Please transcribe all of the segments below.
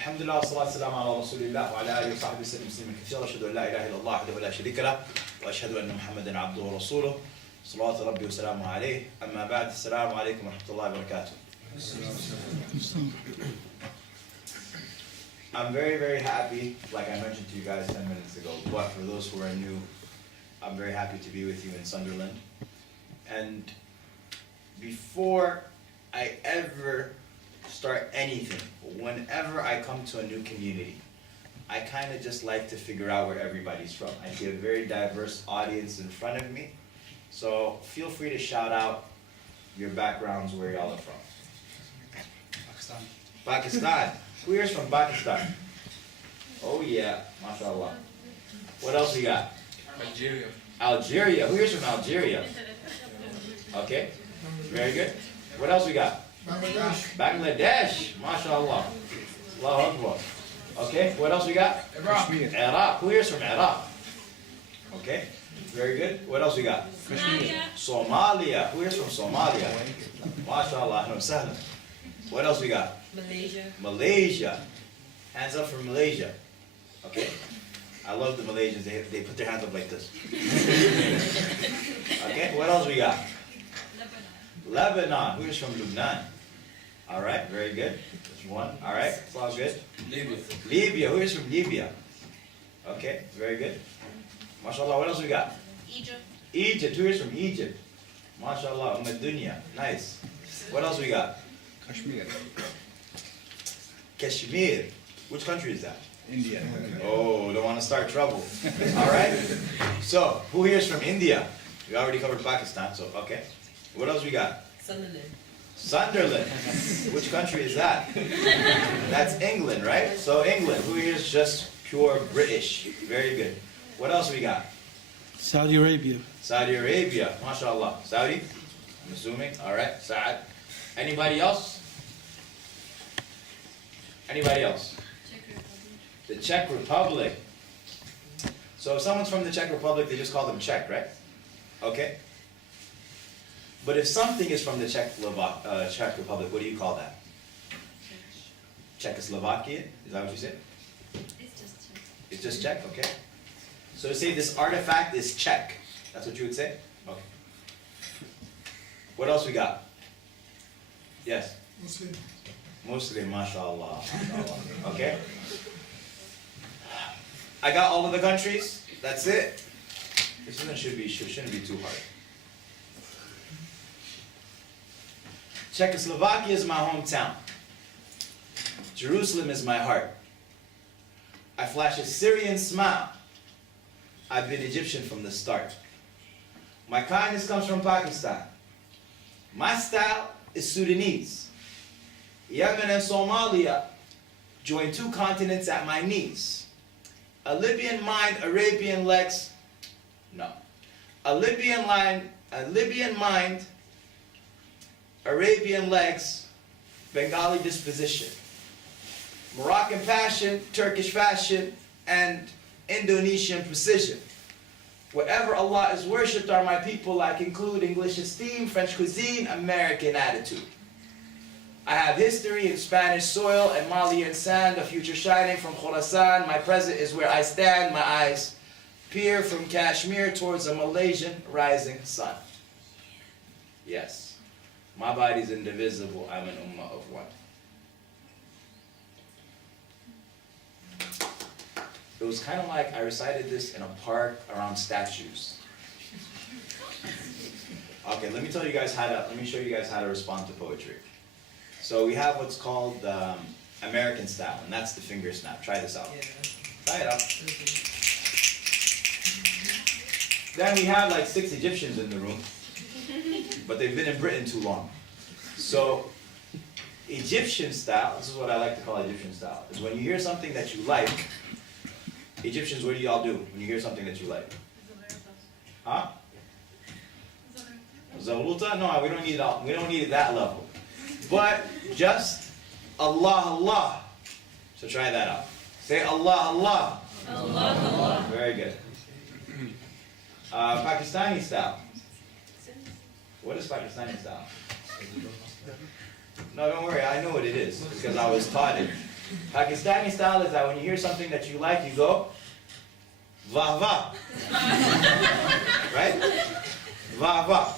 الحمد لله والصلاة والسلام على رسول الله وعلى آله وصحبه وسلم تسليما كثيرا أشهد أن لا إله إلا الله وحده لا شريك له وأشهد أن محمدا عبده ورسوله صلوات ربي وسلامه عليه أما بعد السلام عليكم ورحمة الله وبركاته. I'm very, very happy, like I mentioned to you guys 10 minutes ago, but for those who are new, I'm very happy to be with you in Sunderland. And before I ever start anything, whenever I come to a new community, I kind of just like to figure out where everybody's from. I see a very diverse audience in front of me, so feel free to shout out your backgrounds, where y'all are from. Pakistan. Pakistan. Who here's from Pakistan? Oh yeah, mashallah. What else we got? Algeria. Algeria. Who here's from Algeria? Okay, very good. What else we got? Bangladesh. Mashallah. Allahu Akbar. Okay, what else we got? Iraq. Iraq. Who here's from Iraq? Okay, very good. What else we got? Somalia. Who here's from Somalia? Mashallah. Ahlan wa sahlan. What else we got? Malaysia. Malaysia. Hands up for Malaysia. Okay. I love the Malaysians. They put their hands up like this. Okay. What else we got? Lebanon. Who's from Lebanon? All right. Very good. That's one. All right. It's all good. Libya. Libya. Who is from Libya? Okay. Very good. MashaAllah. What else we got? Egypt. Egypt. Who is from Egypt? MashaAllah. Dunya. Nice. What else we got? Kashmir. Kashmir. Which country is that? India. Oh, don't want to start trouble. All right. So, who here is from India? We already covered Pakistan, so okay. What else we got? Sunderland. Sunderland. Which country is that? That's England, right? So England. Who here is just pure British? Very good. What else we got? Saudi Arabia. Saudi Arabia. MashaAllah. Saudi? I'm assuming. All right. Saad. Anybody else? Anybody else? The Czech Republic. So if someone's from the Czech Republic, they just call them Czech, right? Okay. But if something is from the Czech Republic, what do you call that? Czechoslovakia? Is that what you said? It's just Czech. It's just Czech? Okay. So say this artifact is Czech. That's what you would say? Okay. What else we got? Yes? Muslim. Muslim, mashallah. MashaAllah. Okay. I got all of the countries. That's it. This shouldn't be too hard. Czechoslovakia is my hometown. Jerusalem is my heart. I flash a Syrian smile. I've been Egyptian from the start. My kindness comes from Pakistan. My style is Sudanese. Yemen and Somalia join two continents at my knees. A Libyan mind, Arabian legs. No. A Libyan mind, Arabian legs, Bengali disposition. Moroccan passion, Turkish fashion, and Indonesian precision. Wherever Allah is worshipped are my people. I conclude English esteem, French cuisine, American attitude. I have history in Spanish soil and Malian sand, a future shining from Khorasan. My present is where I stand. My eyes peer from Kashmir towards a Malaysian rising sun. Yes, my body is indivisible. I'm an ummah of one. It was kind of like I recited this in a park around statues. Okay, let me show you guys how to respond to poetry. So we have what's called American style, and that's the finger snap. Try this out. Try it out. Then we have like 6 Egyptians in the room, but they've been in Britain too long. So Egyptian style, this is what I like to call Egyptian style, is when you hear something that you like, Egyptians, what do y'all do when you hear something that you like? Huh? Zawluta? No, we don't need it that level. But just Allah, Allah. So try that out. Say Allah, Allah. Allah, Allah. Very good. Pakistani style. What is Pakistani style? No, don't worry. I know what it is because I was taught it. Pakistani style is that when you hear something that you like, you go, vah vah. Right? Vah vah.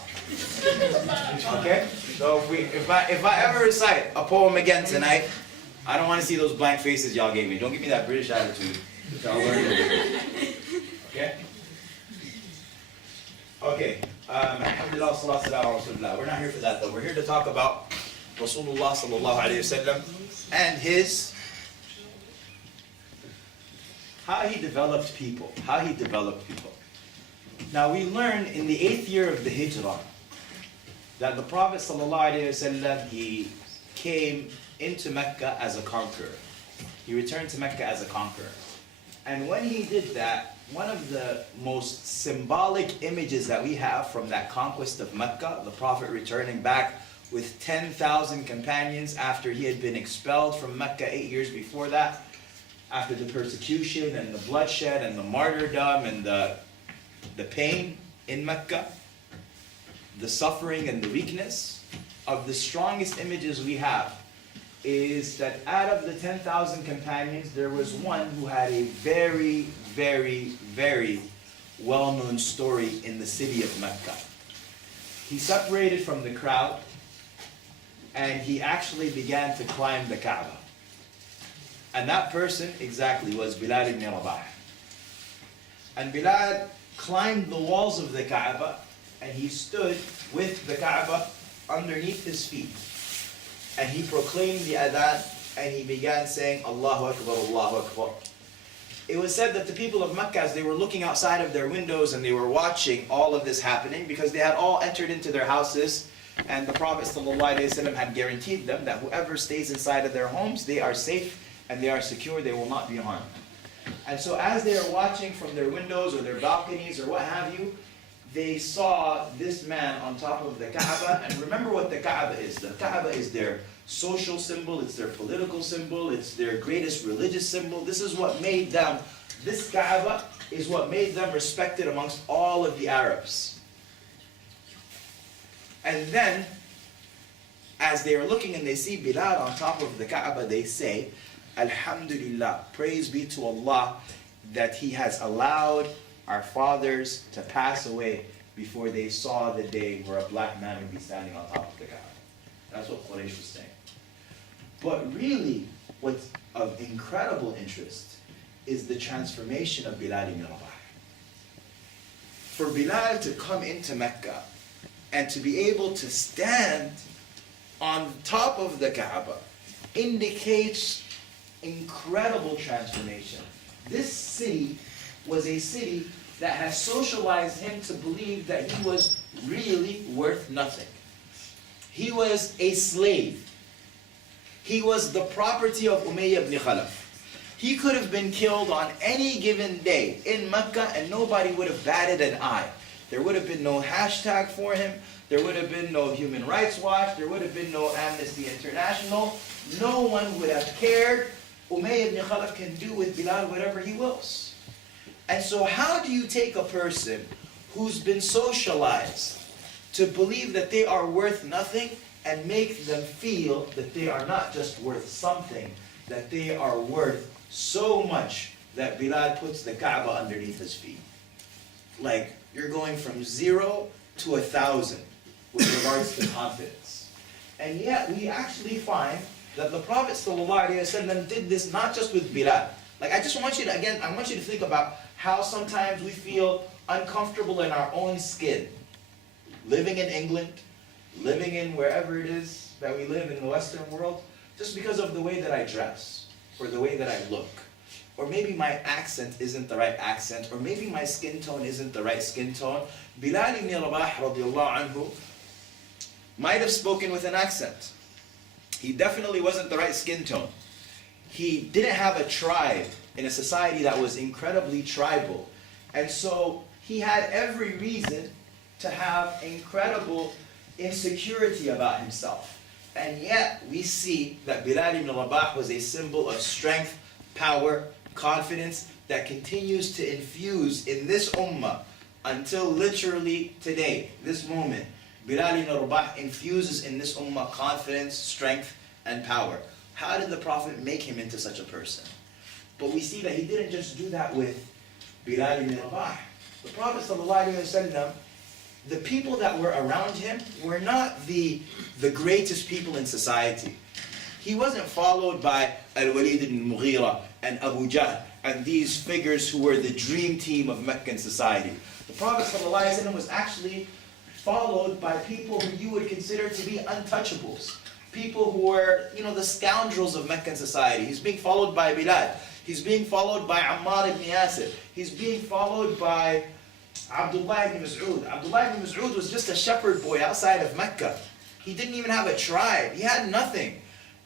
Okay? So if I ever recite a poem again tonight, I don't want to see those blank faces y'all gave me. Don't give me that British attitude. Y'all learning. Okay? Okay. Alhamdulillah, salatu ala Rasulullah. We're not here for that though. We're here to talk about Rasulullah sallallahu alayhi wa sallam and how he developed people. Now we learn in the 8th year of the Hijrah that the Prophet sallallahu alayhi wa sallam, he came into Mecca as a conqueror. He returned to Mecca as a conqueror. And when he did that, one of the most symbolic images that we have from that conquest of Mecca, the Prophet returning back with 10,000 companions after he had been expelled from Mecca 8 years before that, after the persecution and the bloodshed and the martyrdom and the pain in Mecca, the suffering and the weakness. Of the strongest images we have is that out of the 10,000 companions, there was one who had a very, very, very well-known story in the city of Mecca. He separated from the crowd and he actually began to climb the Kaaba. And that person exactly was Bilal ibn Rabah. And Bilal climbed the walls of the Kaaba and he stood with the Kaaba underneath his feet. And he proclaimed the adhan and he began saying, Allahu Akbar, Allahu Akbar. It was said that the people of Mecca, as they were looking outside of their windows and they were watching all of this happening, because they had all entered into their houses and the Prophet ﷺ had guaranteed them that whoever stays inside of their homes, they are safe and they are secure, they will not be harmed. And so as they are watching from their windows or their balconies or what have you, they saw this man on top of the Kaaba. And remember what the Kaaba is. The Kaaba is their social symbol, it's their political symbol, it's their greatest religious symbol. This is what made them, this Kaaba is what made them respected amongst all of the Arabs. And then, as they are looking and they see Bilal on top of the Kaaba, they say, Alhamdulillah, praise be to Allah that He has allowed our fathers to pass away before they saw the day where a black man would be standing on top of the Kaaba. That's what Quraysh was saying. But really, what's of incredible interest is the transformation of Bilal ibn Rabah. For Bilal to come into Mecca and to be able to stand on top of the Kaaba indicates incredible transformation. This city was a city that has socialized him to believe that he was really worth nothing. He was a slave. He was the property of Umayyah ibn Khalaf. He could have been killed on any given day in Mecca and nobody would have batted an eye. There would have been no hashtag for him. There would have been no Human Rights Watch. There would have been no Amnesty International. No one would have cared. Umayyah ibn Khalaf can do with Bilal whatever he wills. And so how do you take a person who's been socialized to believe that they are worth nothing and make them feel that they are not just worth something, that they are worth so much that Bilal puts the Kaaba underneath his feet? Like, you're going from 0 to 1,000 with regards to confidence. And yet, we actually find that the Prophet ﷺ did this not just with Bilal. Like, I want you to think about how sometimes we feel uncomfortable in our own skin. Living in England, living in wherever it is that we live in the Western world, just because of the way that I dress, or the way that I look. Or maybe my accent isn't the right accent, or maybe my skin tone isn't the right skin tone. Bilal ibn Rabah radiallahu anhu might have spoken with an accent. He definitely wasn't the right skin tone. He didn't have a tribe in a society that was incredibly tribal. And so he had every reason to have incredible insecurity about himself. And yet we see that Bilal ibn Rabah was a symbol of strength, power, confidence that continues to infuse in this ummah until literally today, this moment. Bilal ibn Rabah infuses in this ummah confidence, strength, and power. How did the Prophet make him into such a person? But we see that he didn't just do that with Bilal ibn Rabah. The Prophet ﷺ, the people that were around him were not the greatest people in society. He wasn't followed by Al-Walid ibn Mughira and Abu Jahl and these figures who were the dream team of Meccan society. The Prophet ﷺ was actually followed by people who you would consider to be untouchables. People who were, the scoundrels of Meccan society. He's being followed by Bilal. He's being followed by Ammar ibn Yasir. He's being followed by Abdullah ibn Mas'ud. Abdullah ibn Mas'ud was just a shepherd boy outside of Mecca. He didn't even have a tribe. He had nothing.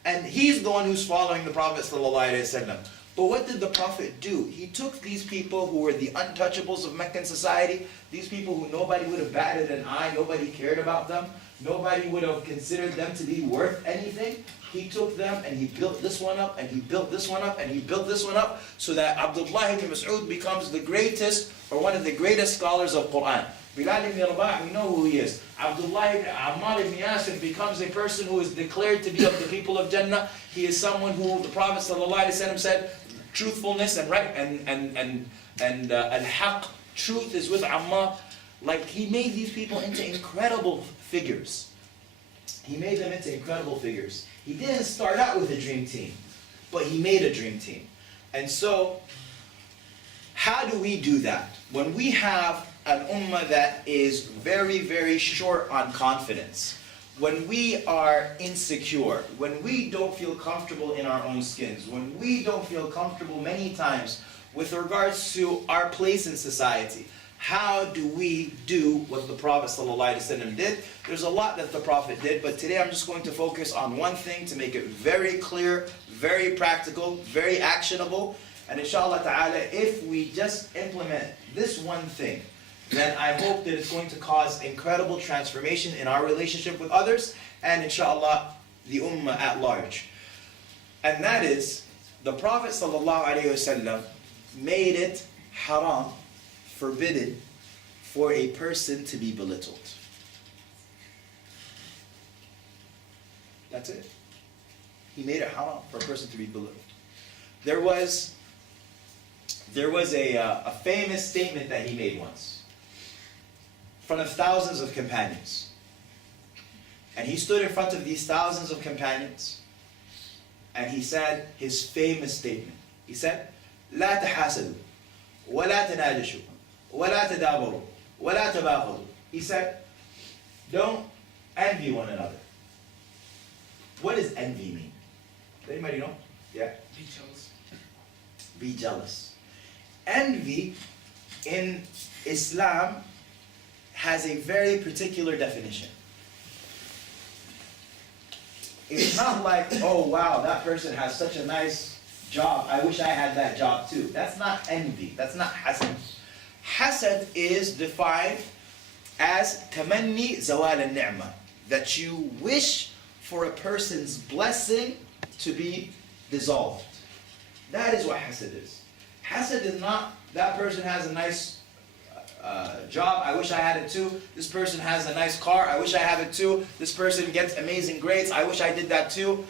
And he's the one who's following the Prophet ﷺ. But what did the Prophet do? He took these people who were the untouchables of Meccan society, these people who nobody would have batted an eye, nobody cared about them, nobody would have considered them to be worth anything. He took them and he built this one up, and he built this one up, and he built this one up, so that Abdullah ibn Mas'ud becomes the greatest, or one of the greatest scholars of Quran. Bilal ibn Rabah, we know who he is. Ammar ibn Yasir becomes a person who is declared to be of the people of Jannah. He is someone who the Prophet ﷺ said, truthfulness and right and al-haq, truth is with Ammar. Like, he made these people into incredible figures. He made them into incredible figures. He didn't start out with a dream team, but he made a dream team. And so, how do we do that? When we have an ummah that is very, very short on confidence, when we are insecure, when we don't feel comfortable in our own skins, when we don't feel comfortable many times with regards to our place in society, how do we do what the Prophet ﷺ did? There's a lot that the Prophet did, but today I'm just going to focus on one thing to make it very clear, very practical, very actionable. And inshallah ta'ala, if we just implement this one thing, then I hope that it's going to cause incredible transformation in our relationship with others, and inshallah, the ummah at large. And that is, the Prophet ﷺ made it haram, forbidden, for a person to be belittled. That's it. He made it haram for a person to be belittled. There was a famous statement that he made once, in front of thousands of companions. And he stood in front of these thousands of companions, and he said his famous statement. He said, لا تحاسدوا ولا تناجشوا ولا تدابروا ولا تباغضوا. He said, don't envy one another. What does envy mean? Does anybody know? Yeah? Be jealous. Be jealous. Envy in Islam has a very particular definition. It's not like, oh wow, that person has such a nice job, I wish I had that job too. That's not envy. That's not hasad. Hasad is defined as tamanni zawal al-ni'mah, that you wish for a person's blessing to be dissolved. That is what hasad is. Hasad is not, that person has a nice job, I wish I had it too. This person has a nice car, I wish I have it too. This person gets amazing grades, I wish I did that too.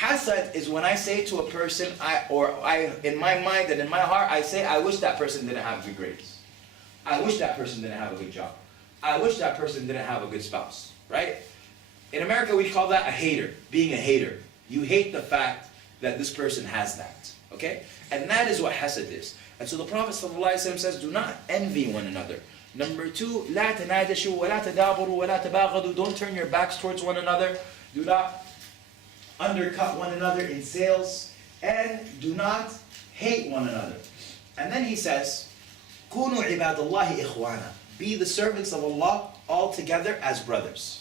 Hasad is when I say to a person, in my mind and in my heart, I say, I wish that person didn't have good grades. I wish that person didn't have a good job. I wish that person didn't have a good spouse, right? In America, we call that a hater, being a hater. You hate the fact that this person has that, okay? And that is what hasad is. And so the Prophet ﷺ says, do not envy one another. Number two, لا تناجشوا ولا تدابروا ولا تباغضوا. Don't turn your backs towards one another. Do not undercut one another in sales. And do not hate one another. And then he says, كونوا عباد الله إخوانا. Be the servants of Allah all together as brothers.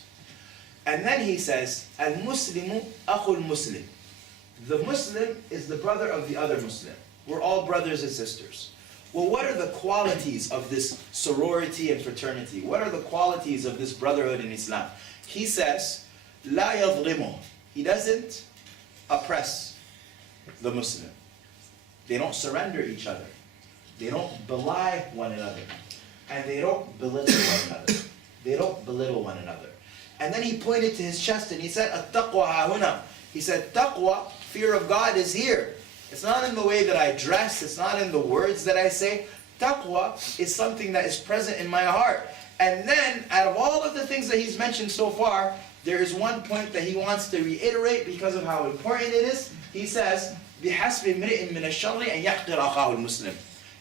And then he says, المسلم أخو المسلم. The Muslim is the brother of the other Muslim. We're all brothers and sisters. Well, what are the qualities of this sorority and fraternity? What are the qualities of this brotherhood in Islam? He says, لا يظلمه. He doesn't oppress the Muslim. They don't surrender each other. They don't belie one another. And they don't belittle one another. They don't belittle one another. And then he pointed to his chest and he said, التقوى ها هنا. He said, taqwa, fear of God, is here. It's not in the way that I dress. It's not in the words that I say. Taqwa is something that is present in my heart. And then, out of all of the things that he's mentioned so far, there is one point that he wants to reiterate because of how important it is. He says, بِحَسْبِ امْرِئٍ مِّنَ الشَّرِّ أَن يَحْقِرَ أَخَاهُ الْمُسْلِمِ.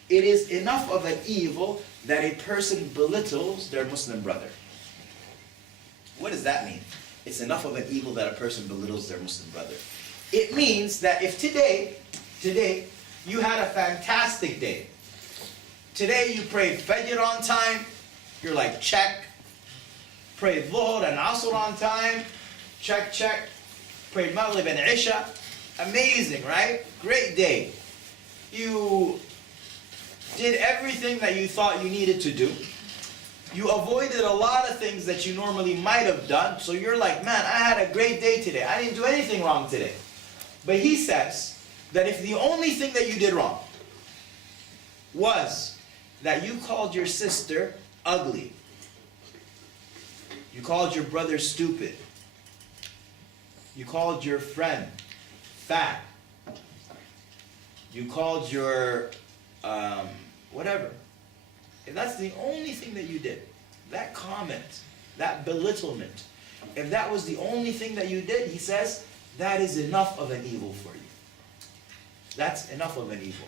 It is enough of an evil that a person belittles their Muslim brother. What does that mean? It's enough of an evil that a person belittles their Muslim brother. It means that if today, you had a fantastic day. Today you prayed Fajr on time, you're like, check. Prayed Dhuhr and Asr on time, check, check. Prayed Maghrib and Isha. Amazing, right? Great day. You did everything that you thought you needed to do. You avoided a lot of things that you normally might have done. So you're like, man, I had a great day today. I didn't do anything wrong today. But he says that if the only thing that you did wrong was that you called your sister ugly, you called your brother stupid, you called your friend fat, you called your whatever. If that's the only thing that you did, that comment, that belittlement, if that was the only thing that you did, he says, that is enough of an evil for you. That's enough of an evil.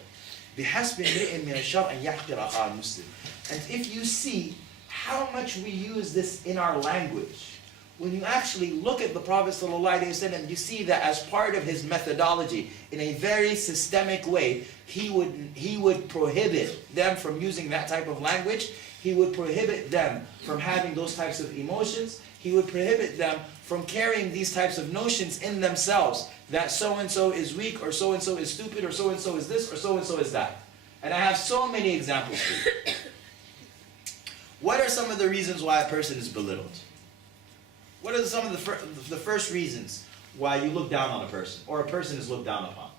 بِحَسْبِ امْرِئٍ مِّنَ الشَّرِّ أَن يَحْقِرَ أَخَاهُ الْمُسْلِمِ. And if you see how much we use this in our language, when you actually look at the Prophet ﷺ, you see that as part of his methodology, in a very systemic way, he would prohibit them from using that type of language. He would prohibit them from having those types of emotions. He would prohibit them from carrying these types of notions in themselves, that so-and-so is weak, or so-and-so is stupid, or so-and-so is this, or so-and-so is that. And I have so many examples for you. What are some of the reasons why a person is belittled? What are some of the first reasons why you look down on a person, or a person is looked down upon?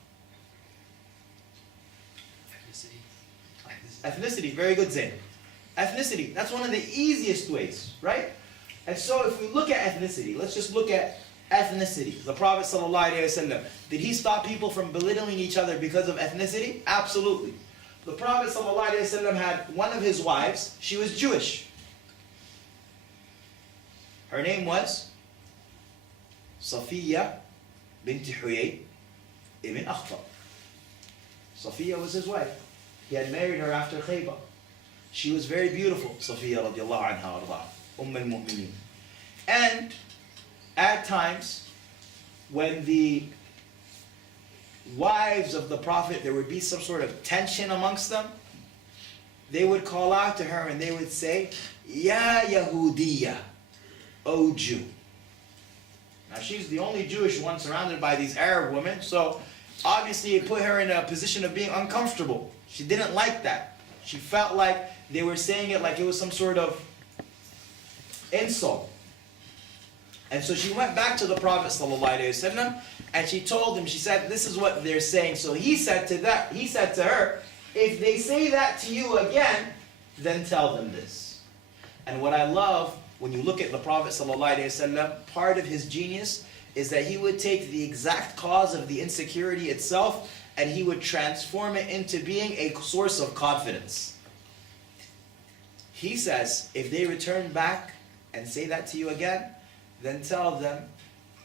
Ethnicity, very good, Zayn. Ethnicity, that's one of the easiest ways, right? And so if we look at ethnicity, let's just look at ethnicity. The Prophet ﷺ, did he stop people from belittling each other because of ethnicity? Absolutely. The Prophet ﷺ had one of his wives, she was Jewish. Her name was Safiya bint Huyay ibn Akhtar. Safiya was his wife. He had married her after Khaybar. She was very beautiful, Safiya radiallahu anha arda, al-Mu'mineen. And at times, when the wives of the Prophet, there would be some sort of tension amongst them, they would call out to her and they would say, Ya Yahudiya, O Jew. Now she's the only Jewish one surrounded by these Arab women, so obviously it put her in a position of being uncomfortable. She didn't like that. She felt like they were saying it like it was some sort of insult. And so she went back to the Prophet ﷺ and she told him, she said, this is what they're saying. So he said to her, if they say that to you again, then tell them this. And what I love, when you look at the Prophet ﷺ, part of his genius is that he would take the exact cause of the insecurity itself and he would transform it into being a source of confidence. He says, if they return back and say that to you again, then tell them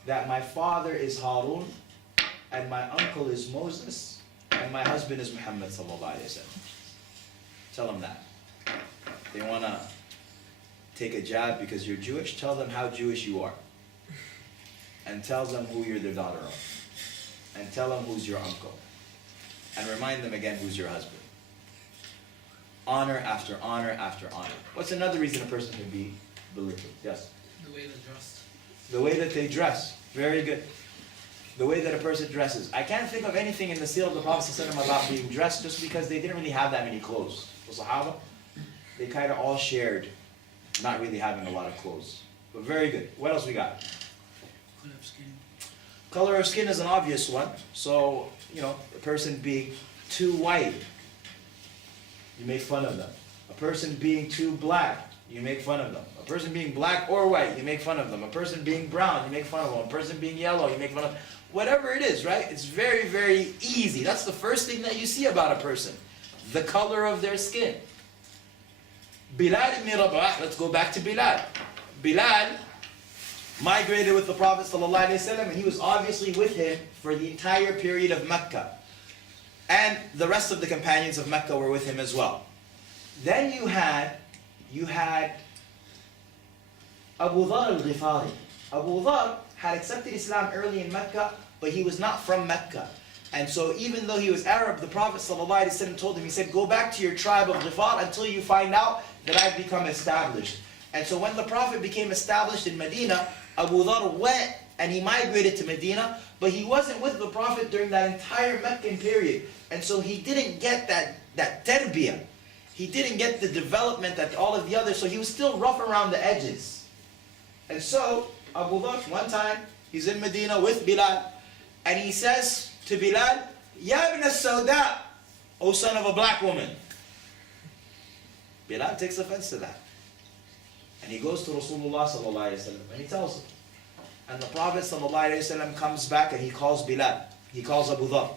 that my father is Harun, and my uncle is Moses, and my husband is Muhammad sallallahu alaihi wasallam. Tell them that. They want to take a jab because you're Jewish, tell them how Jewish you are. And tell them who you're the daughter of. And tell them who's your uncle. And remind them again who's your husband. Honor after honor after honor. What's another reason a person can be belittled? Yes? The way they dress. The way that they dress. Very good. The way that a person dresses. I can't think of anything in the seal of the Prophet ﷺ about being dressed just because they didn't really have that many clothes. The Sahaba, they kind of all shared not really having a lot of clothes. But very good. What else we got? Color of skin. Color of skin is an obvious one. So, a person being too white, you make fun of them. A person being too black, you make fun of them. A person being black or white, you make fun of them. A person being brown, you make fun of them. A person being yellow, you make fun of them. whatever it is, right? It's very, very easy. That's the first thing that you see about a person. The color of their skin. Bilal ibn Rabah, let's go back to Bilal. Bilal migrated with the Prophet ﷺ, and he was obviously with him for the entire period of Mecca. And the rest of the companions of Mecca were with him as well. Then you had Abu Dhar al-Ghifari. Abu Dhar had accepted Islam early in Mecca, but he was not from Mecca. And so even though he was Arab, the Prophet ﷺ told him, he said, go back to your tribe of Ghifar until you find out that I've become established. And so when the Prophet became established in Medina, Abu Dhar went and he migrated to Medina, but he wasn't with the Prophet during that entire Meccan period. And so he didn't get that tarbiyah. He didn't get the development that all of the others, so he was still rough around the edges. And so Abu Dhar, one time, he's in Medina with Bilal, and he says to Bilal, Ya ibn al-Sawda, O son of a black woman. Bilal takes offense to that. And he goes to Rasulullah ﷺ and he tells him. And the Prophet ﷺ comes back and he calls Bilal. He calls Abu Dhar.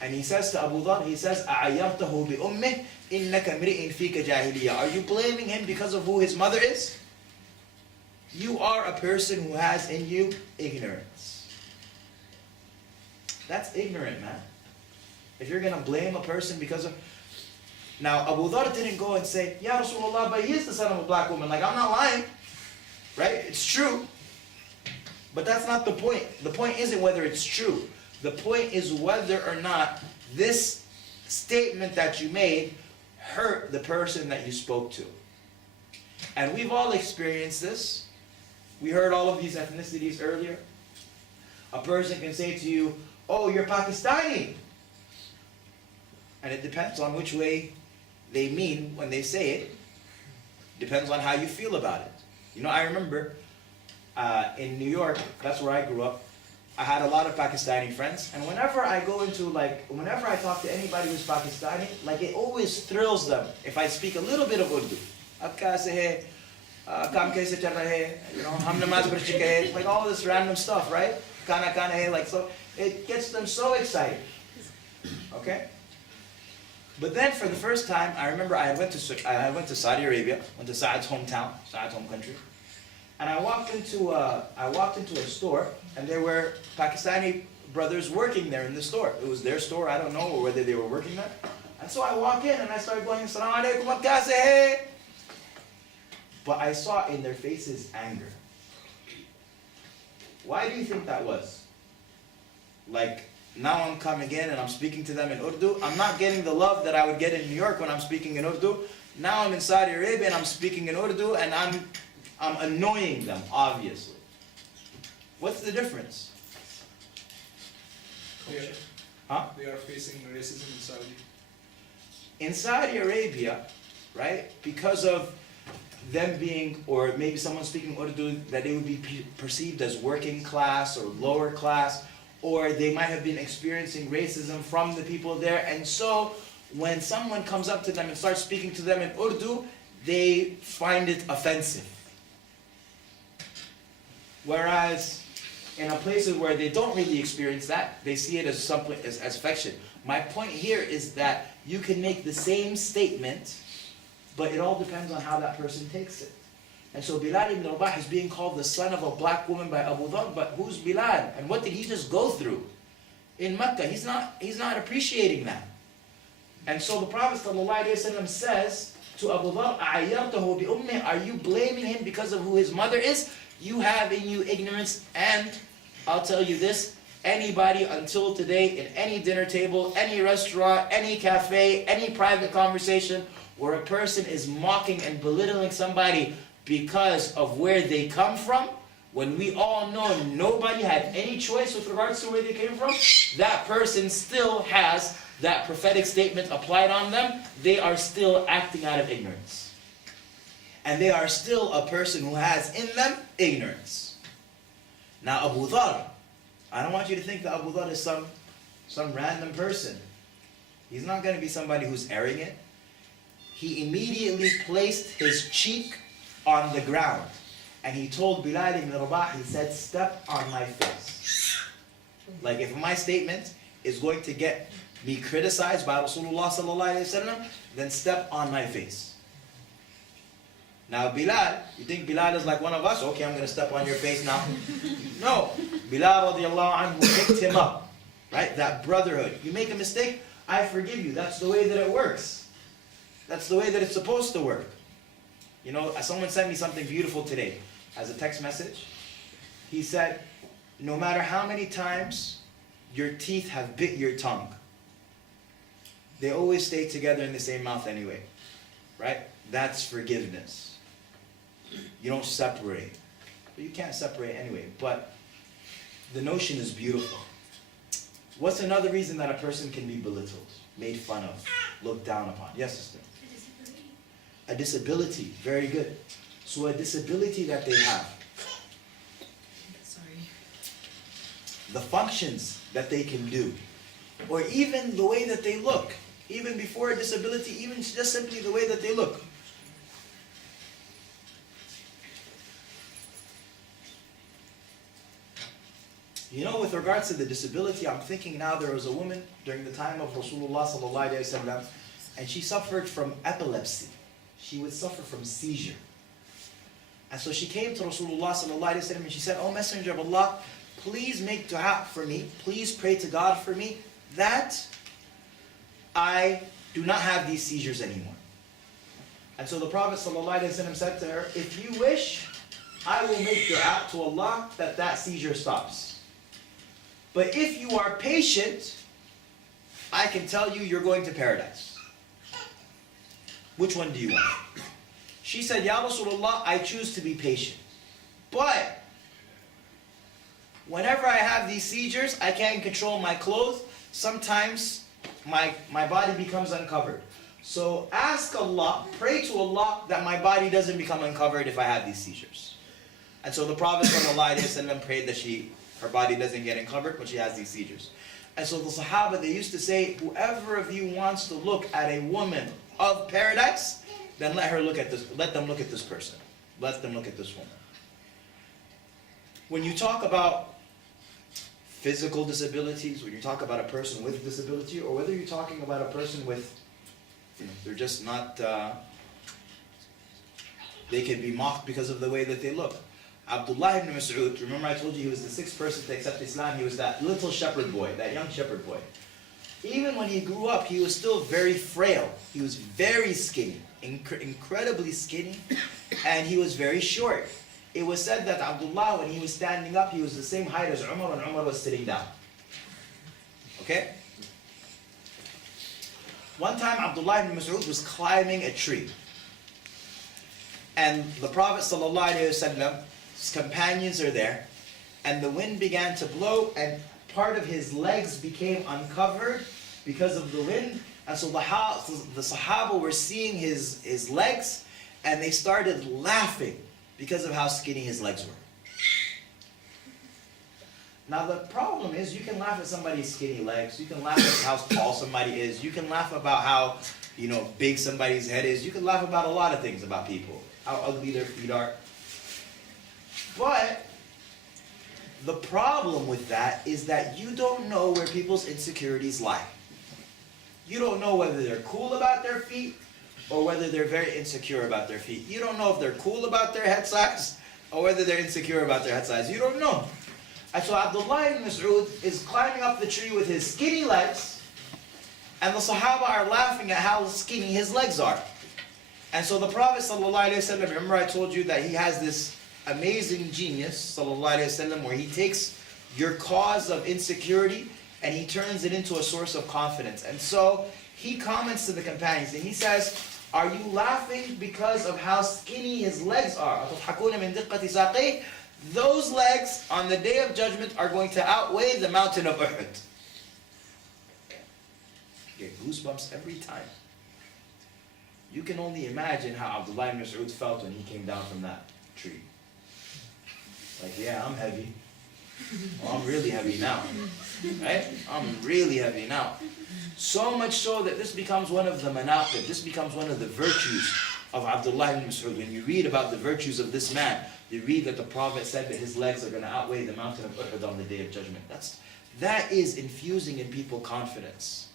And he says to Abu Dhar, he says, أَعَيَّرْتَهُ بِأُمِّهِ إِنَّكَ مْرِئٍ فِيكَ جَاهِلِيَّةٍ. Are you blaming him because of who his mother is? You are a person who has in you ignorance. That's ignorant, man. If you're going to blame a person because of... Now, Abu Dhar didn't go and say, Ya Rasulullah, but he is the son of a black woman. Like, I'm not lying. Right? It's true. But that's not the point. The point isn't whether it's true. The point is whether or not this statement that you made hurt the person that you spoke to. And we've all experienced this. We heard all of these ethnicities earlier. A person can say to you, oh, you're Pakistani. And it depends on which way they mean when they say it. Depends on how you feel about it. You know, I remember in New York, that's where I grew up, I had a lot of Pakistani friends. And whenever I go into whenever I talk to anybody who's Pakistani, like it always thrills them if I speak a little bit of Urdu. Ab kaise hai? Kaam kaise chal raha hai? You know, hum namaz padh chuke hai. Like all this random stuff, right? Kana kana hai, like so. It gets them so excited. Okay? But then for the first time, I remember I went to Saudi Arabia, went to Saad's hometown, Saad's home country. And I walked into a store, and there were Pakistani brothers working there in the store. It was their store, I don't know, or whether they were working there. And so I walk in and I started going, Assalamu alaikum, ab kaise hai? But I saw in their faces anger. Why do you think that was? Like, now I'm coming in and I'm speaking to them in Urdu. I'm not getting the love that I would get in New York when I'm speaking in Urdu. Now I'm in Saudi Arabia and I'm speaking in Urdu and I'm annoying them, obviously. What's the difference? Yeah. Huh? They are facing racism in Saudi. In Saudi Arabia, right, because of them being, or maybe someone speaking Urdu, that they would be perceived as working class or lower class, or they might have been experiencing racism from the people there, and so when someone comes up to them and starts speaking to them in Urdu, they find it offensive. Whereas in a place where they don't really experience that, they see it as something as affection. My point here is that you can make the same statement, but it all depends on how that person takes it. And so Bilal ibn Rabah is being called the son of a black woman by Abu Dhar, but who's Bilal? And what did he just go through in Mecca? He's not appreciating that. And so the Prophet ﷺ says to Abu Dhar, أَعَيَّرْتَهُ بِأُمِّهِ, are you blaming him because of who his mother is? You have in you ignorance, and I'll tell you this, anybody until today in any dinner table, any restaurant, any cafe, any private conversation where a person is mocking and belittling somebody because of where they come from, when we all know nobody had any choice with regards to where they came from, that person still has that prophetic statement applied on them. They are still acting out of ignorance. And they are still a person who has in them ignorance. Now Abu Dhar, I don't want you to think that Abu Dhar is some random person. He's not going to be somebody who's arrogant. He immediately placed his cheek on the ground. And he told Bilal ibn Rabah, he said, step on my face. Like if my statement is going to get me criticized by Rasulullah sallallahu alaihi wasallam, then step on my face. Now Bilal, you think Bilal is like one of us? Okay, I'm going to step on your face now. No. Bilal radiallahu anhu picked him up. Right? That brotherhood. You make a mistake, I forgive you. That's the way that it works. That's the way that it's supposed to work. You know, someone sent me something beautiful today as a text message. He said, no matter how many times your teeth have bit your tongue, they always stay together in the same mouth anyway. Right? That's forgiveness. You don't separate. But you can't separate anyway. But the notion is beautiful. What's another reason that a person can be belittled, made fun of, looked down upon? Yes, sister? A disability. Very good. So a disability that they have. Sorry. The functions that they can do. Or even the way that they look. Even before a disability, even just simply the way that they look. You know, with regards to the disability, I'm thinking now there was a woman during the time of Rasulullah sallallahu alaihi wasallam, and she suffered from epilepsy. She would suffer from seizure. And so she came to Rasulullah sallallahu alaihi wasallam and she said, "Oh Messenger of Allah, please make dua for me. Please pray to God for me that I do not have these seizures anymore." And so the Prophet sallallahu alaihi wasallam said to her, "If you wish, I will make dua to Allah that that seizure stops. But if you are patient, I can tell you you're going to paradise. Which one do you want?" She said, "Ya Rasulullah, I choose to be patient. But whenever I have these seizures, I can't control my clothes. Sometimes my body becomes uncovered. So ask Allah, pray to Allah that my body doesn't become uncovered if I have these seizures." And so the Prophet ﷺ prayed that her body doesn't get uncovered when she has these seizures. And so the Sahaba, they used to say, whoever of you wants to look at a woman of paradise, then let them look at this person. Let them look at this woman. When you talk about physical disabilities, when you talk about a person with disability, or whether you're talking about a person with, they're just not, they can be mocked because of the way that they look. Abdullah ibn Mas'ud, remember I told you he was the sixth person to accept Islam. He was that little shepherd boy, that young shepherd boy. Even when he grew up, he was still very frail. He was very skinny, incredibly skinny, and he was very short. It was said that Abdullah, when he was standing up, he was the same height as Umar when Umar was sitting down. Okay? One time, Abdullah ibn Mas'ud was climbing a tree. And the Prophet ﷺ, his companions are there, and the wind began to blow, and part of his legs became uncovered because of the wind. And so the Sahaba were seeing his legs, and they started laughing because of how skinny his legs were. Now the problem is, you can laugh at somebody's skinny legs, you can laugh at how tall somebody is, you can laugh about how big somebody's head is, you can laugh about a lot of things about people, how ugly their feet are. But the problem with that is that you don't know where people's insecurities lie. You don't know whether they're cool about their feet or whether they're very insecure about their feet. You don't know if they're cool about their head size or whether they're insecure about their head size. You don't know. And so Abdullah ibn Mas'ud is climbing up the tree with his skinny legs, and the Sahaba are laughing at how skinny his legs are. And so the Prophet ﷺ, remember I told you that he has this amazing genius, ﷺ, where he takes your cause of insecurity and he turns it into a source of confidence. And so he comments to the companions and he says, "Are you laughing because of how skinny his legs are? Those legs on the day of judgment are going to outweigh the mountain of Uhud." You get goosebumps every time. You can only imagine how Abdullah ibn Mas'ud felt when he came down from that tree. Like, yeah, I'm heavy. Oh, I'm really heavy now. Right? I'm really heavy now. So much so that this becomes one of the manaqib, this becomes one of the virtues of Abdullah ibn Mas'ud. When you read about the virtues of this man, you read that the Prophet said that his legs are going to outweigh the mountain of Uhud on the day of judgment. That is infusing in people confidence.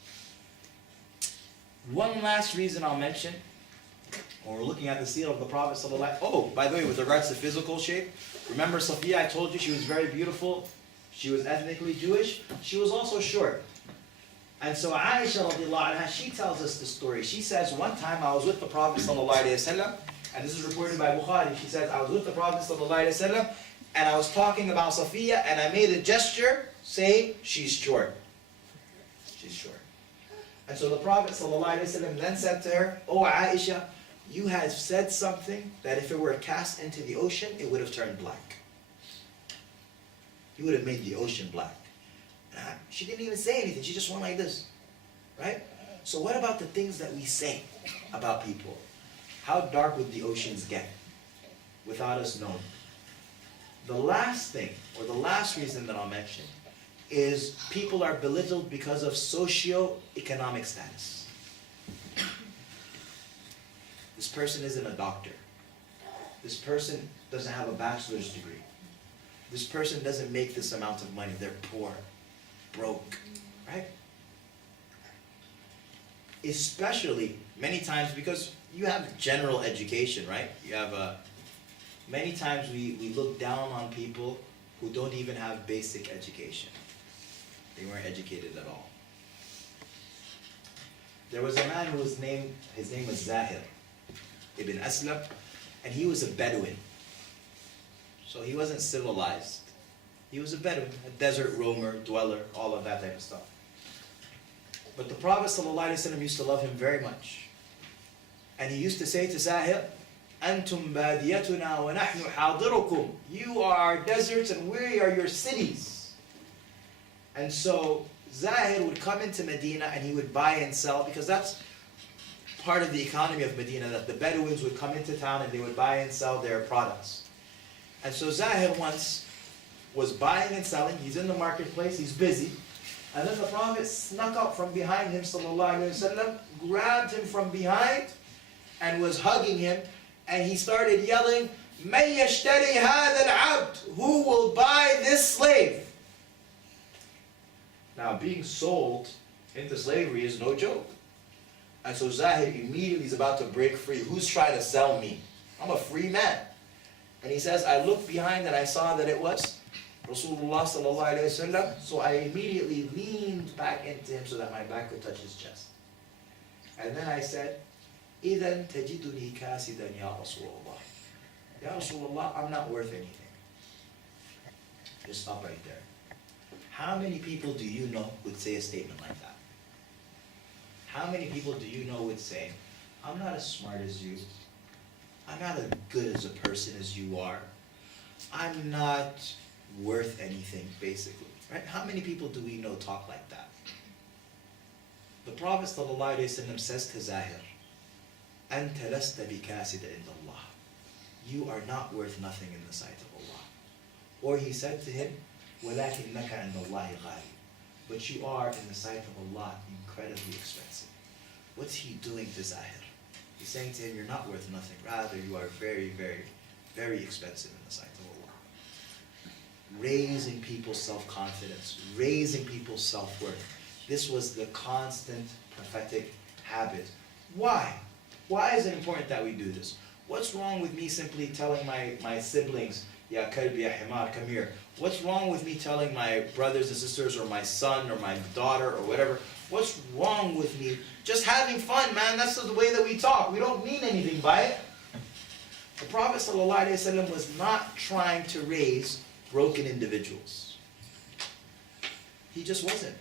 One last reason I'll mention, when we're looking at the seal of the Prophet ﷺ. Oh, by the way, with regards to physical shape, remember Safiya, I told you she was very beautiful. She was ethnically Jewish. She was also short. And so Aisha radiallahu anha, she tells us the story. She says, one time I was with the Prophet ﷺ, and this is reported by Bukhari. She says, I was with the Prophet ﷺ, and I was talking about Safiya, and I made a gesture saying, she's short. She's short. And so the Prophet ﷺ then said to her, oh Aisha, you have said something that if it were cast into the ocean, it would have turned black. You would have made the ocean black. She didn't even say anything. She just went like this. Right? So what about the things that we say about people? How dark would the oceans get without us knowing? The last thing, or the last reason that I'll mention, is people are belittled because of socio-economic status. This person isn't a doctor. This person doesn't have a bachelor's degree. This person doesn't make this amount of money. They're poor, broke, right? Especially many times because you have general education, right? You have many times we look down on people who don't even have basic education. They weren't educated at all. There was a man who was named, his name was Zahir ibn Aslam, and he was a Bedouin. So he wasn't civilized. He was a Bedouin, a desert roamer, dweller, all of that type of stuff. But the Prophet ﷺ used to love him very much. And he used to say to Zahir, أَنْتُمْ بَادِيَتُنَا وَنَحْنُ حَاضِرُكُمْ. You are our deserts and we are your cities. And so Zahir would come into Medina and he would buy and sell, because that's part of the economy of Medina, that the Bedouins would come into town and they would buy and sell their products. And so Zahir once was buying and selling. He's in the marketplace, he's busy. And then the Prophet snuck up from behind him, sallallahu alaihi wasallam, grabbed him from behind and was hugging him. And he started yelling, مَنْ يَشْتَرِي هَذَا الْعَبْدِ. Who will buy this slave? Now, being sold into slavery is no joke. And so Zahir immediately is about to break free. Who's trying to sell me? I'm a free man. And he says, I looked behind and I saw that it was Rasulullah sallallahu alayhi wasallam. So I immediately leaned back into him so that my back could touch his chest. And then I said, إِذَنْ تَجِدُنِي كَاسِدًا يَا رَسُولَ اللَّهِ. Ya Rasulullah, I'm not worth anything. Just stop right there. How many people do you know would say a statement like that? How many people do you know would say, I'm not as smart as you. I'm not as good as a person as you are. I'm not worth anything, basically. Right? How many people do we know talk like that? The Prophet ﷺ says to Zahir, أَنْتَ لَسْتَ بِكَاسِدَ عِنْدَ اللَّهِ. You are not worth nothing in the sight of Allah. Or he said to him, وَلَكِنَّكَ عِنْدَ اللَّهِ غَالِي. But you are, in the sight of Allah, incredibly expensive. What's he doing to Zahir? He's saying to him, you're not worth nothing. Rather, you are very, very, very expensive in the sight of Allah. Raising people's self-confidence, raising people's self-worth. This was the constant prophetic habit. Why? Why is it important that we do this? What's wrong with me simply telling my siblings, Ya kalbi ya himar, come here. What's wrong with me telling my brothers and sisters or my son or my daughter or whatever? What's wrong with me? Just having fun, man. That's the way that we talk. We don't mean anything by it. The Prophet ﷺ was not trying to raise broken individuals. He just wasn't.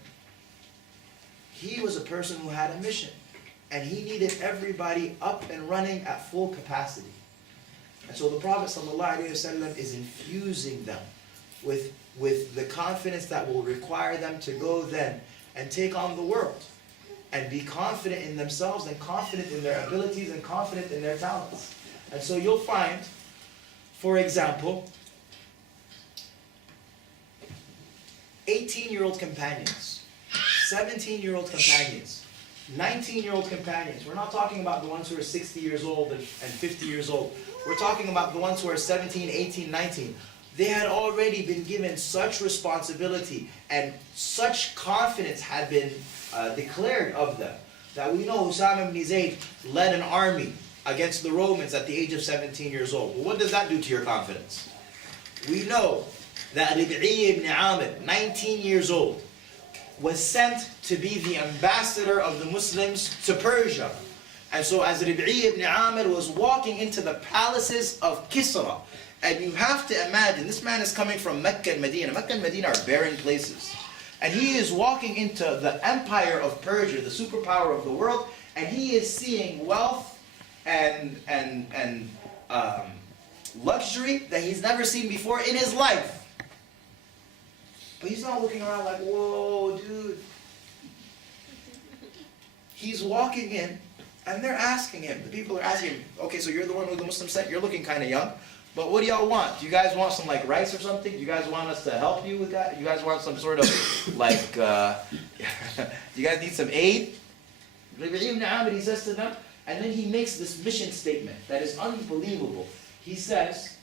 He was a person who had a mission. And he needed everybody up and running at full capacity. And so the Prophet ﷺ is infusing them with the confidence that will require them to go then and take on the world. And be confident in themselves and confident in their abilities and confident in their talents. And so you'll find, for example, 18-year-old companions, 17-year-old companions, 19-year-old companions. We're not talking about the ones who are 60 years old and 50 years old. We're talking about the ones who are 17, 18, 19. They had already been given such responsibility and such confidence had been declared of them, that we know Usama ibn Zayd led an army against the Romans at the age of 17 years old. Well, what does that do to your confidence? We know that Rib'i ibn Amir, 19 years old, was sent to be the ambassador of the Muslims to Persia. And so as Rib'i ibn Amir was walking into the palaces of Kisra, and you have to imagine, this man is coming from Mecca and Medina. Mecca and Medina are barren places. And he is walking into the empire of Persia, the superpower of the world, and he is seeing wealth and luxury that he's never seen before in his life. But he's not looking around like, whoa, dude. He's walking in, and they're asking him, the people are asking him, okay, so you're the one with the Muslim sect, you're looking kind of young, but what do y'all want? Do you guys want some like rice or something? Do you guys want us to help you with that? Do you guys want some sort of like, do you guys need some aid? Ibn Amr, he says to them, and then he makes this mission statement that is unbelievable. He says,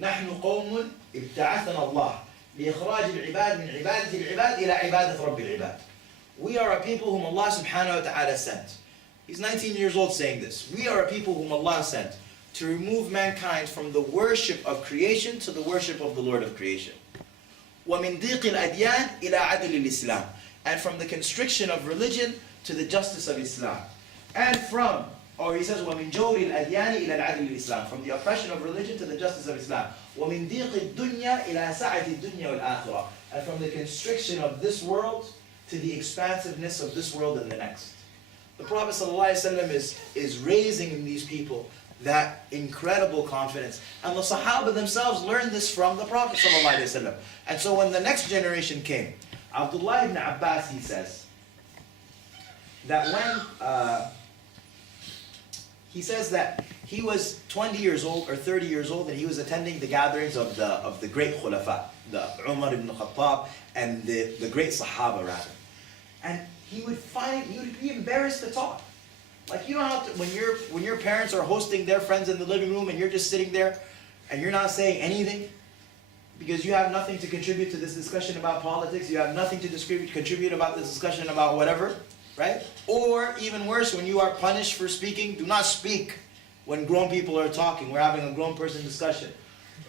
نحن قوم ابتعثنا الله لإخراج العباد من عبادة العباد إلى عبادة رب العباد. We are a people whom Allah subhanahu wa ta'ala sent. He's 19 years old saying this. We are a people whom Allah sent to remove mankind from the worship of creation to the worship of the Lord of creation. وَمِن ضِيقِ الْأَدْيَانِ إِلَىٰ عَدْلِ الْإِسْلَامِ. And from the constriction of religion to the justice of Islam. And from, or he says, وَمِن جَوْرِ الْأَدْيَانِ إِلَى الْعَدْلِ الْإِسْلام. From the oppression of religion to the justice of Islam. وَمِن ضِيقِ الدُّنْيَا إِلَى سَعَةِ الدُّنْيَا وَالْآخِرَةِ. And from the constriction of this world to the expansiveness of this world and the next. The Prophet ﷺ is raising in these people that incredible confidence. And the Sahaba themselves learned this from the Prophet ﷺ. And so when the next generation came, Abdullah ibn Abbas, he says, that when, he says that he was 20 years old or 30 years old and he was attending the gatherings of the great Khulafa, the Umar ibn Khattab and the great Sahaba rather. And he would be embarrassed to talk. Like, you know how when your parents are hosting their friends in the living room and you're just sitting there and you're not saying anything because you have nothing to contribute to this discussion about politics, you have nothing to contribute about this discussion about whatever, right? Or even worse, when you are punished for speaking, do not speak when grown people are talking. We're having a grown person discussion.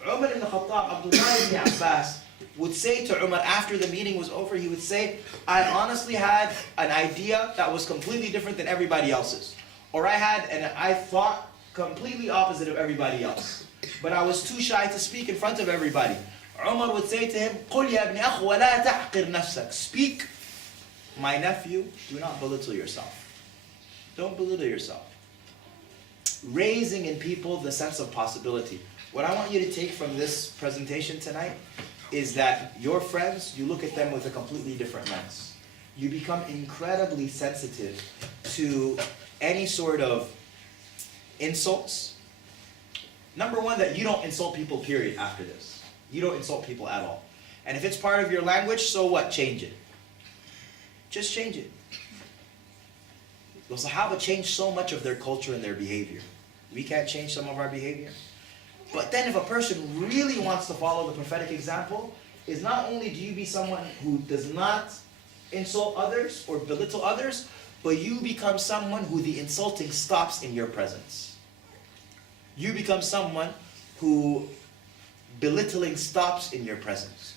Umar ibn Khattab, Abdullah ibn Abbas, would say to Umar after the meeting was over, he would say, I honestly had an idea that was completely different than everybody else's. Or I thought completely opposite of everybody else. But I was too shy to speak in front of everybody. Umar would say to him, قُلْ يَا ابْنِ أَخْ وَلَا تَحْقِرْ نَفْسَكَ. Speak, my nephew, do not belittle yourself. Don't belittle yourself. Raising in people the sense of possibility. What I want you to take from this presentation tonight is that your friends, you look at them with a completely different lens. You become incredibly sensitive to any sort of insults. Number one, that you don't insult people, period, after this. You don't insult people at all. And if it's part of your language, so what? Change it. Just change it. The Sahaba changed so much of their culture and their behavior. We can't change some of our behavior. But then if a person really wants to follow the prophetic example, is not only do you be someone who does not insult others or belittle others, but you become someone who the insulting stops in your presence. You become someone who belittling stops in your presence.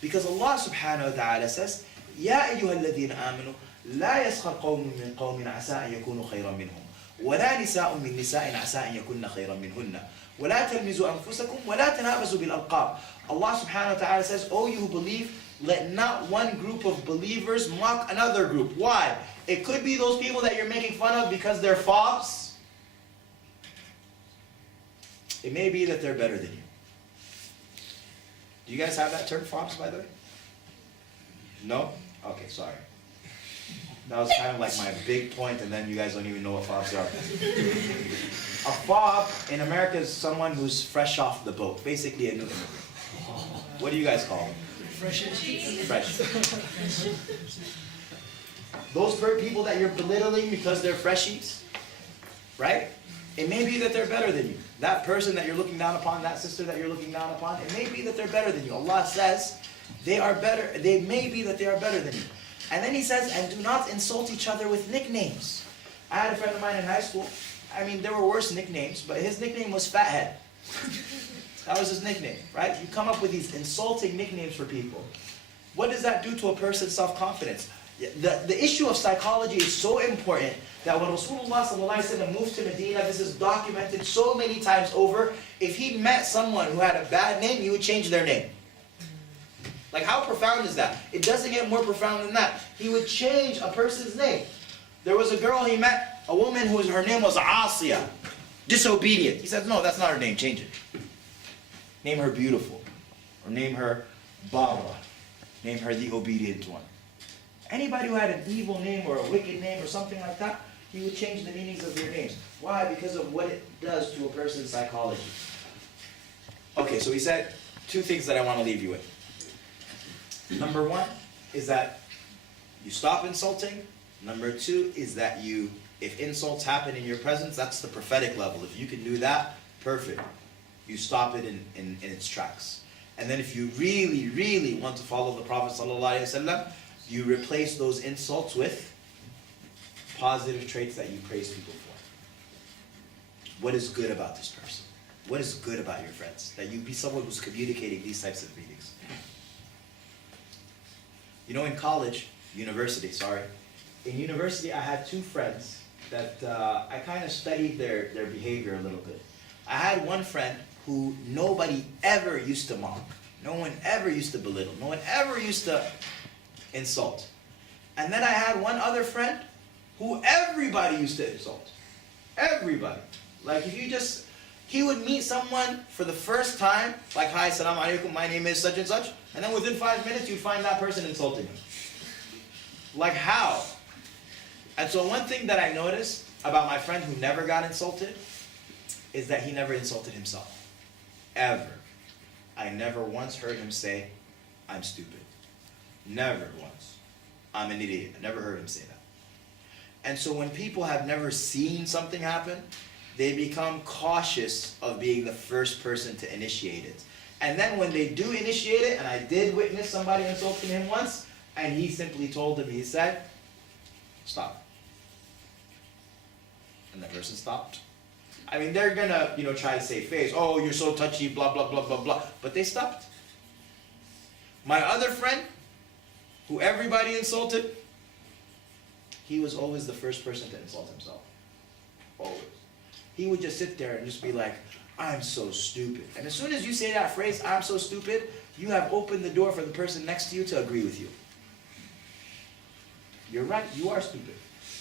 Because Allah subhanahu wa ta'ala says, يَا أَيُّهَا الَّذِينَ آمَنُوا لَا يَسْخَرْ قَوْمٌ مِّن قَوْمٍ عَسَىٰ أَن يَكُونُوا خَيْرًا مِّنْهُمْ وَلَا نِسَاءٌ مِّن نِسَاءٍ عَسَىٰ أَن يَكُنَّ خَيْرًا مِّنْهُنَّ وَلَا تَلْمِزُوا أَنفُسَكُمْ وَلَا تَنَابَزُوا بِالْأَلْقَابِ. Allah subhanahu wa ta'ala says, O you who believe, let not one group of believers mock another group. Why? It could be those people that you're making fun of because they're fobs. It may be that they're better than you. Do you guys have that term, fobs, by the way? No? Okay, sorry. That was kind of like my big point, and then you guys don't even know what fobs are. A fob in America is someone who's fresh off the boat, basically a new immigrant. What do you guys call them? Fresh. Those people that you're belittling because they're freshies, right? It may be that they're better than you. That person that you're looking down upon, that sister that you're looking down upon, it may be that they're better than you. Allah says they are better. They may be that they are better than you. And then He says, and do not insult each other with nicknames. I had a friend of mine in high school. I mean, there were worse nicknames, but his nickname was Fathead. That was his nickname, right? You come up with these insulting nicknames for people. What does that do to a person's self-confidence? The issue of psychology is so important that when Rasulullah ﷺ moved to Medina, this is documented so many times over, if he met someone who had a bad name, he would change their name. Like, how profound is that? It doesn't get more profound than that. He would change a person's name. There was a girl he met, a woman her name was Asiya, disobedient. He said, no, that's not her name, change it. Name her beautiful, or name her Baba, name her the obedient one. Anybody who had an evil name or a wicked name or something like that, he would change the meanings of their names. Why? Because of what it does to a person's psychology. Okay, so he said two things that I want to leave you with. Number one is that you stop insulting. Number two is that if insults happen in your presence, that's the prophetic level. If you can do that, perfect. You stop it in its tracks. And then if you really, really want to follow the Prophet ﷺ, you replace those insults with positive traits that you praise people for. What is good about this person? What is good about your friends? That you be someone who's communicating these types of meanings. You know, in university, I had two friends that I kind of studied their behavior a little bit. I had one friend who nobody ever used to mock. No one ever used to belittle. No one ever used to insult. And then I had one other friend who everybody used to insult. Everybody. Like he would meet someone for the first time, like, hi, salam alaikum, my name is such and such, and then within 5 minutes you'd find that person insulting him. Like, how? And so one thing that I noticed about my friend who never got insulted is that he never insulted himself. Ever. I never once heard him say, I'm stupid. Never once. I'm an idiot. I never heard him say that. And so when people have never seen something happen, they become cautious of being the first person to initiate it. And then when they do initiate it, and I did witness somebody insulting him once, and he simply told him, he said, stop. And the person stopped. I mean, they're gonna, try to save face. Oh, you're so touchy, blah, blah, blah, blah, blah. But they stopped. My other friend, who everybody insulted, he was always the first person to insult himself. Always. He would just sit there and just be like, I'm so stupid. And as soon as you say that phrase, I'm so stupid, you have opened the door for the person next to you to agree with you. You're right, you are stupid.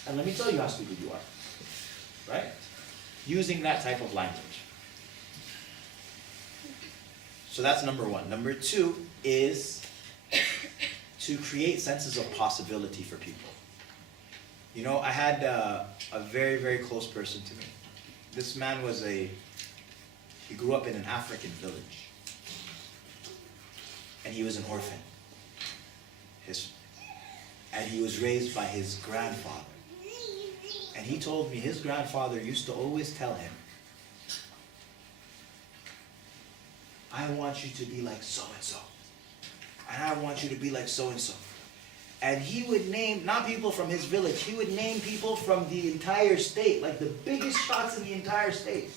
And let me tell you how stupid you are. Right? Using that type of language. So that's number one. Number two is to create senses of possibility for people. I had a very, very close person to me. This man he grew up in an African village. And he was an orphan. And he was raised by his grandfather. And he told me his grandfather used to always tell him, I want you to be like so-and-so. And I want you to be like so-and-so. And he would name, not people from his village, he would name people from the entire state, like the biggest shots in the entire state.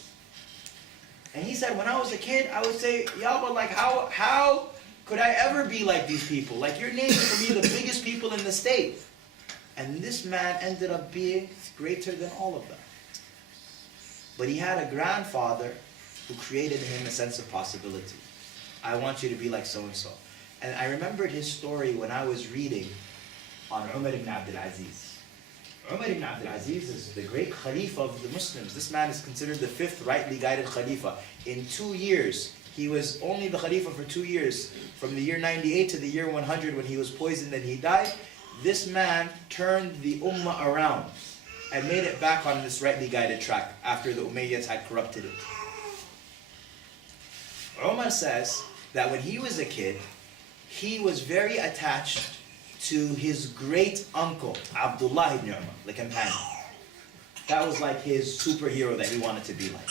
And he said, when I was a kid, I would say, Yalba, like, how could I ever be like these people? Like, you're naming for me the biggest people in the state. And this man ended up being greater than all of them. But he had a grandfather who created in him a sense of possibility. I want you to be like so-and-so. And I remembered his story when I was reading on Umar ibn Abdul Aziz. Umar ibn Abdul Aziz is the great Khalifa of the Muslims. This man is considered the 5th rightly guided Khalifa. In 2 years, he was only the Khalifa for 2 years, from the year 98 to the year 100 when he was poisoned and he died. This man turned the Ummah around and made it back on this rightly guided track after the Umayyads had corrupted it. Umar says that when he was a kid, he was very attached to his great uncle, Abdullah ibn Umar, the companion. That was like his superhero that he wanted to be like.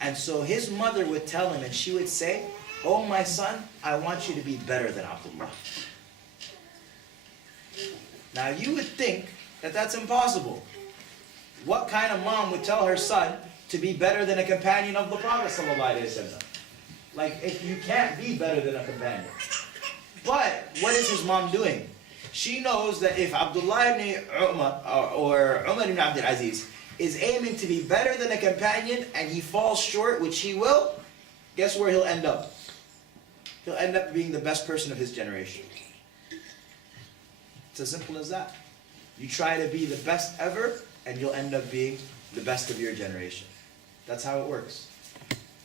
And so his mother would tell him, and she would say, "Oh, my son, I want you to be better than Abdullah." Now you would think that that's impossible. What kind of mom would tell her son to be better than a companion of the Prophet ﷺ? Like, if you can't be better than a companion. But what is his mom doing? She knows that if Abdullah ibn Umar or Umar ibn Abdul Aziz is aiming to be better than a companion and he falls short, which he will, guess where he'll end up? He'll end up being the best person of his generation. It's as simple as that. You try to be the best ever and you'll end up being the best of your generation. That's how it works.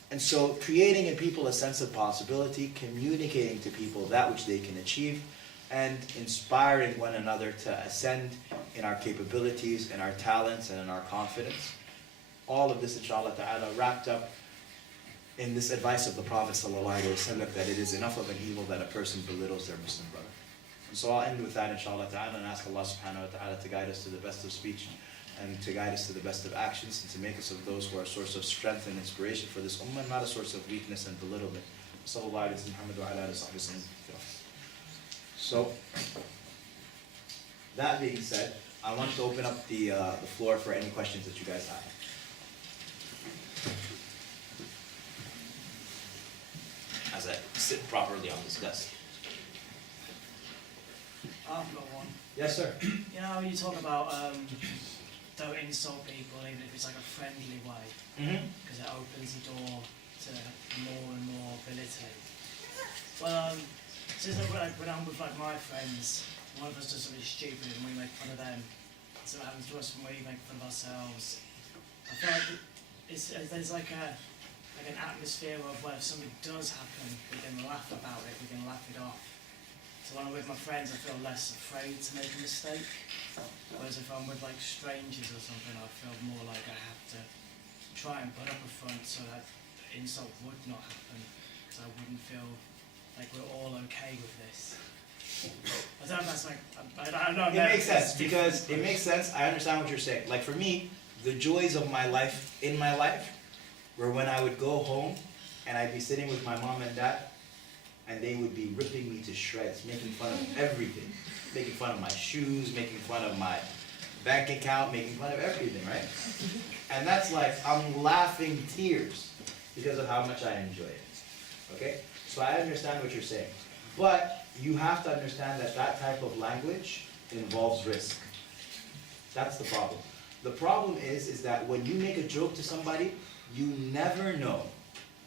And so creating in people a sense of possibility, communicating to people that which they can achieve, and inspiring one another to ascend in our capabilities, in our talents, and in our confidence. All of this, inshallah ta'ala, wrapped up in this advice of the Prophet ﷺ that it is enough of an evil that a person belittles their Muslim brother. And so I'll end with that, inshallah ta'ala, and ask Allah subhanahu wa ta'ala to guide us to the best of speech and to guide us to the best of actions, and to make us of those who are a source of strength and inspiration for this ummah, not a source of weakness and belittlement. Sallallahu alayhi wa sallam. So, that being said, I want to open up the floor for any questions that you guys have. As I sit properly on this desk. I've got one. Yes, sir. You know, when you talk about don't insult people, even if it's like a friendly way, because it opens the door to more and more belittling. Well, since when I'm with like my friends, one of us does something stupid and we make fun of them. So it happens to us when we make fun of ourselves. I feel like there's like an atmosphere of where if something does happen, we can laugh about it, we can laugh it off. So when I'm with my friends, I feel less afraid to make a mistake. Whereas if I'm with like strangers or something, I feel more like I have to try and put up a front so that the insult would not happen. So I wouldn't feel like we're all okay with this. I don't know if that's like, I don't know. It makes sense, because it makes sense. I understand what you're saying. Like for me, the joys of my life, in my life, were when I would go home and I'd be sitting with my mom and dad, and they would be ripping me to shreds, making fun of everything. Making fun of my shoes, making fun of my bank account, making fun of everything, right? And that's like, I'm laughing tears because of how much I enjoy it, okay? So I understand what you're saying. But you have to understand that that type of language involves risk. That's the problem. The problem is that when you make a joke to somebody, you never know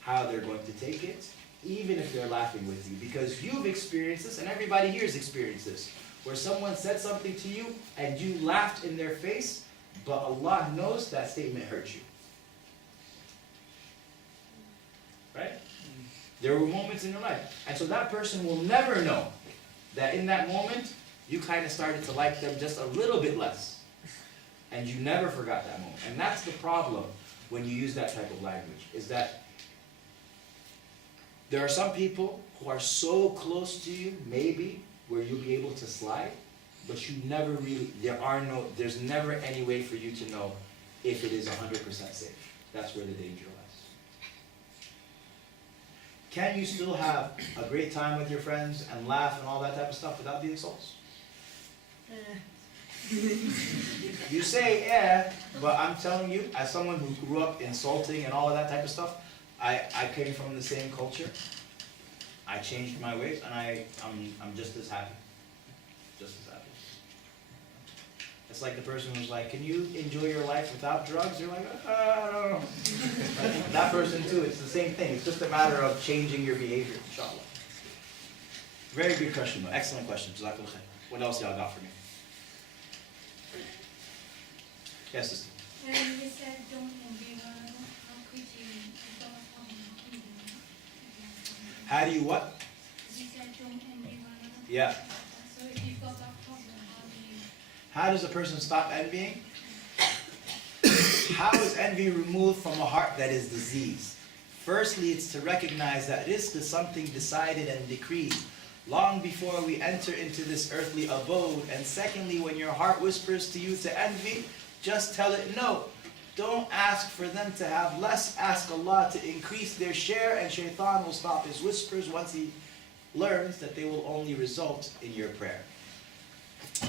how they're going to take it, even if they're laughing with you, because you've experienced this, and everybody here has experienced this, where someone said something to you, and you laughed in their face, but Allah knows that statement hurt you. Right? There were moments in your life, and so that person will never know that in that moment, you kind of started to like them just a little bit less, and you never forgot that moment. And that's the problem when you use that type of language, is that there are some people who are so close to you, maybe, where you'll be able to slide, but you never really, there's never any way for you to know if it is 100% safe. That's where the danger lies. Can you still have a great time with your friends and laugh and all that type of stuff without the insults? You say, yeah, but I'm telling you, as someone who grew up insulting and all of that type of stuff, I came from the same culture. I changed my ways, and I'm just as happy. Just as happy. It's like the person who's like, can you enjoy your life without drugs? You're like, I don't know. Like, that person too, it's the same thing. It's just a matter of changing your behavior, inshallah. Very good question, though. Excellent question. Jazakallah khair. What else y'all got for me? Yes, sister. You said don't envy one another. How could you don't envy one another? How do you what? You said don't envy one another. Yeah. So if you've got that problem, how do you? How does a person stop envying? How is envy removed from a heart that is diseased? Firstly, it's to recognize that rizq is something decided and decreed long before we enter into this earthly abode. And secondly, when your heart whispers to you to envy, just tell it no. Don't ask for them to have less. Ask Allah to increase their share, and shaitan will stop his whispers once he learns that they will only result in your prayer.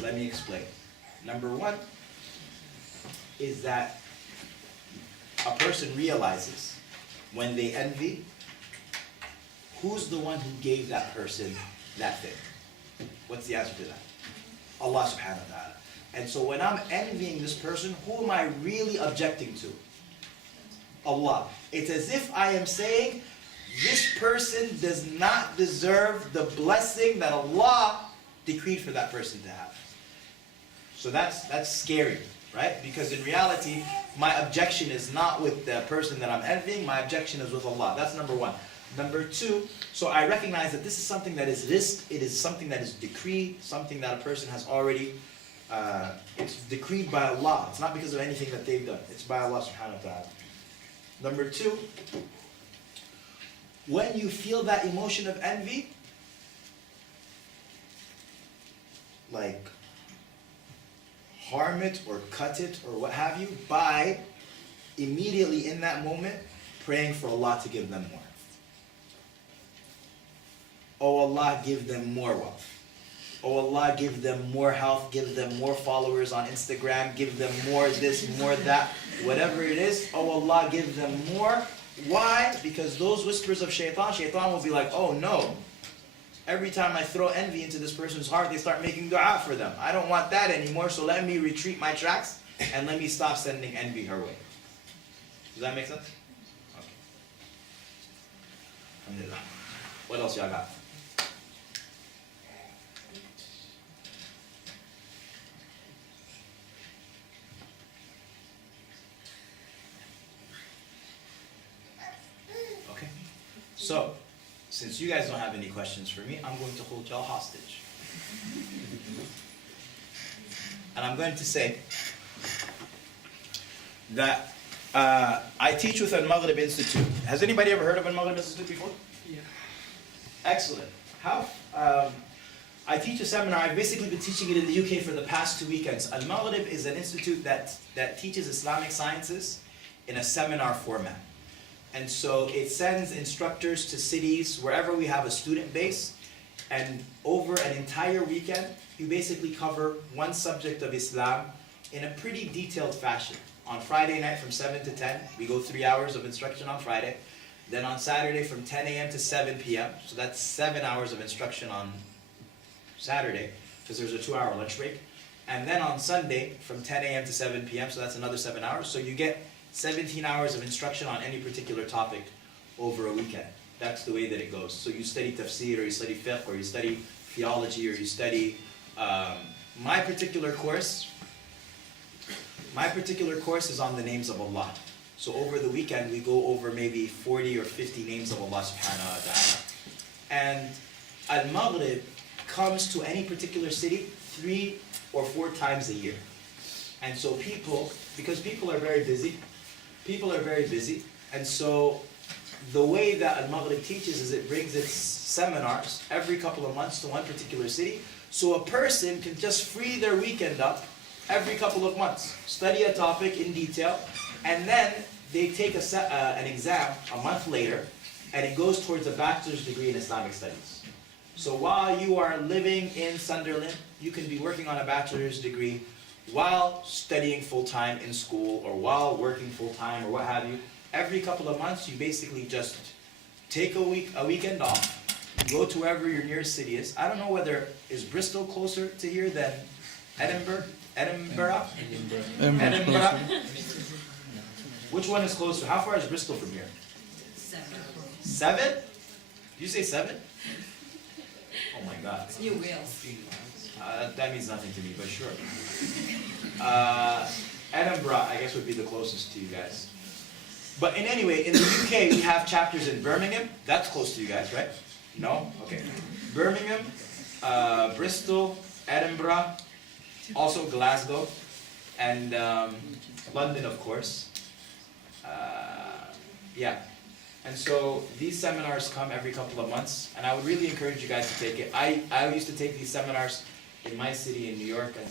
Let me explain. Number one is that a person realizes when they envy, who's the one who gave that person that thing? What's the answer to that? Allah subhanahu wa ta'ala. And so when I'm envying this person, who am I really objecting to? Allah. It's as if I am saying, this person does not deserve the blessing that Allah decreed for that person to have. So that's scary, right? Because in reality, my objection is not with the person that I'm envying, my objection is with Allah. That's number one. Number two, so I recognize that this is something that is risked, it is something that is decreed, something that a person has already, it's decreed by Allah. It's not because of anything that they've done. It's by Allah subhanahu wa ta'ala. Number two, when you feel that emotion of envy, like harm it or cut it or what have you by immediately in that moment praying for Allah to give them more. Oh Allah, give them more wealth. Oh Allah, give them more health, give them more followers on Instagram, give them more this, more that, whatever it is. Oh Allah, give them more. Why? Because those whispers of shaitan will be like, oh no. Every time I throw envy into this person's heart, they start making dua for them. I don't want that anymore, so let me retreat my tracks and let me stop sending envy her way. Does that make sense? Okay. Alhamdulillah. What else y'all got? Okay. So, since you guys don't have any questions for me, I'm going to hold y'all hostage. And I'm going to say that I teach with the Maghrib Institute. Has anybody ever heard of the Maghrib Institute before? Yeah. Excellent. How? I teach a seminar. I've basically been teaching it in the UK for the past 2 weekends. Al-Maghrib is an institute that teaches Islamic sciences in a seminar format. And so it sends instructors to cities wherever we have a student base, and over an entire weekend, you basically cover one subject of Islam in a pretty detailed fashion. On Friday night from 7 to 10, we go 3 hours of instruction on Friday. Then on Saturday from 10 a.m. to 7 p.m., so that's 7 hours of instruction on Saturday, because there's a 2-hour lunch break. And then on Sunday from 10 a.m. to 7 p.m., so that's another 7 hours. So you get 17 hours of instruction on any particular topic over a weekend. That's the way that it goes. So you study tafsir, or you study fiqh, or you study theology, or you study my particular course is on the names of Allah. So over the weekend we go over maybe 40 or 50 names of Allah subhanahu wa ta'ala. And Al-Maghrib comes to any particular city 3 or 4 times a year. And so because people are very busy, and so the way that Al-Maghrib teaches is it brings its seminars every couple of months to one particular city, so a person can just free their weekend up every couple of months, study a topic in detail, and then they take an exam a month later, and it goes towards a bachelor's degree in Islamic studies. So while you are living in Sunderland, you can be working on a bachelor's degree while studying full-time in school, or while working full-time, or what have you. Every couple of months, you basically just take a weekend off, go to wherever your nearest city is. I don't know whether, is Bristol closer to here than Edinburgh? Edinburgh? Which one is closer? How far is Bristol from here? 7. Did you say 7? Oh my God. New Wales. That means nothing to me, but sure. Edinburgh, I guess, would be the closest to you guys. But in any way, in the UK, we have chapters in Birmingham. That's close to you guys, right? No? Okay. Birmingham, Bristol, Edinburgh, also Glasgow, and London, of course. Yeah. And so these seminars come every couple of months, and I would really encourage you guys to take it. I used to take these seminars in my city in New York, and